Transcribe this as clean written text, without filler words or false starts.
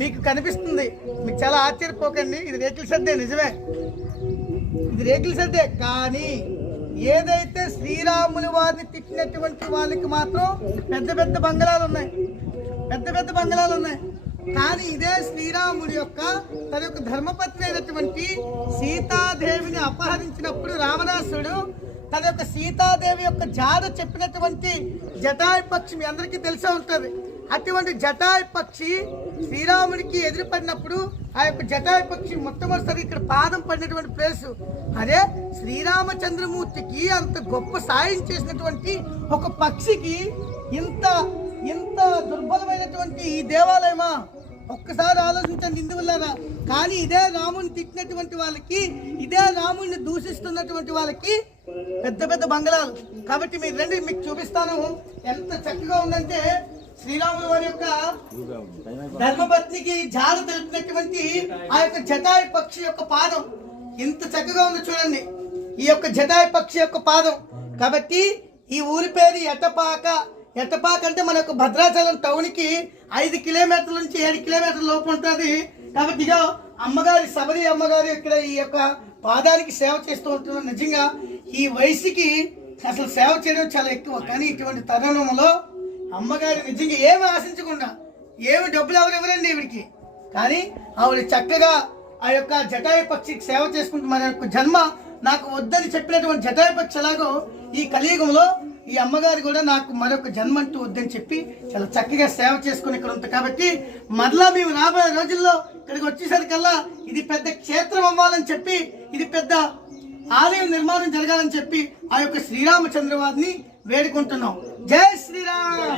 మీకు కనిపిస్తుంది. మీకు చాలా ఆశ్చర్యపోకండి, ఇది రేకుల సద్దే, నిజమే, ఇది రేకుల సద్దే. కానీ ఏదైతే శ్రీరాములు వారిని తిట్టినటువంటి వాళ్ళకి మాత్రం పెద్ద పెద్ద బంగళాలు ఉన్నాయి, పెద్ద పెద్ద బంగళాలు ఉన్నాయి. కానీ ఇదే శ్రీరాముడి యొక్క తన యొక్క ధర్మపత్ని అయినటువంటి సీతాదేవిని అపహరించినప్పుడు రావణాసురుడు తన యొక్క సీతాదేవి యొక్క జాడ చెప్పినటువంటి జటాయు పక్షి మీ అందరికీ తెలిసే ఉంటుంది. అటువంటి జటాయు పక్షి శ్రీరాముడికి ఎదురుపడినప్పుడు ఆ యొక్క జటాయు పక్షి మొట్టమొదటిసారి ఇక్కడ పాదం పడినటువంటి ప్లేసు అదే. శ్రీరామచంద్రమూర్తికి అంత గొప్ప సాయం చేసినటువంటి ఒక పక్షికి ఇంత ఇంత దుర్బలమైనటువంటి ఈ దేవాలయమా? ఒక్కసారి ఆలోచించండి హిందువులారా. కానీ ఇదే రాముని తిట్టినటువంటి వాళ్ళకి, ఇదే రాముడిని దూషిస్తున్నటువంటి వాళ్ళకి పెద్ద పెద్ద బంగళాలు. కాబట్టి మీరు రండి, మీకు చూపిస్తాను ఎంత చక్కగా ఉందంటే శ్రీరాముల వారి యొక్క ధర్మపత్నికి జాడ తెలిపినటువంటి ఆ యొక్క జటాయు పక్షి యొక్క పాదం ఇంత చక్కగా ఉంది చూడండి. ఈ యొక్క జటాయు పక్షి యొక్క పాదం. కాబట్టి ఈ ఊరి పేరు ఎటపాక. ఎటపాక అంటే మన యొక్క భద్రాచలం టౌన్కి 5 కిలోమీటర్ల నుంచి 7 కిలోమీటర్ల లోపు ఉంటుంది. కాబట్టి ఇక అమ్మగారి శబరి అమ్మగారు ఇక్కడ ఈ యొక్క పాదానికి సేవ చేస్తూ ఉంటున్నారు. నిజంగా ఈ వయసుకి అసలు సేవ చేయడం చాలా ఎక్కువ. కానీ ఇటువంటి తరుణంలో అమ్మగారి నిజంగా ఏమి ఆశించకుండా, ఏమి డబ్బులు ఎవరెవరండి ఈవిడికి, కానీ ఆవిడ చక్కగా ఆ యొక్క జటాయు పక్షికి సేవ చేసుకుంటూ మన యొక్క జన్మ నాకు వద్దని చెప్పినటువంటి జటాయు పక్షి ఎలాగో ఈ కలియుగంలో ఈ అమ్మగారు కూడా నాకు మరొక జన్మ అంటూ వద్దని చెప్పి చాలా చక్కగా సేవ చేసుకుని ఇక్కడ ఉంటుంది. కాబట్టి మరలా మేము రాబోయే రోజుల్లో ఇక్కడికి వచ్చేసరికల్లా ఇది పెద్ద క్షేత్రం అవ్వాలని చెప్పి, ఇది పెద్ద ఆలయం నిర్మాణం జరగాలని చెప్పి ఆ యొక్క శ్రీరామచంద్ర వారిని వేడుకుంటున్నాం. జై శ్రీరామ్.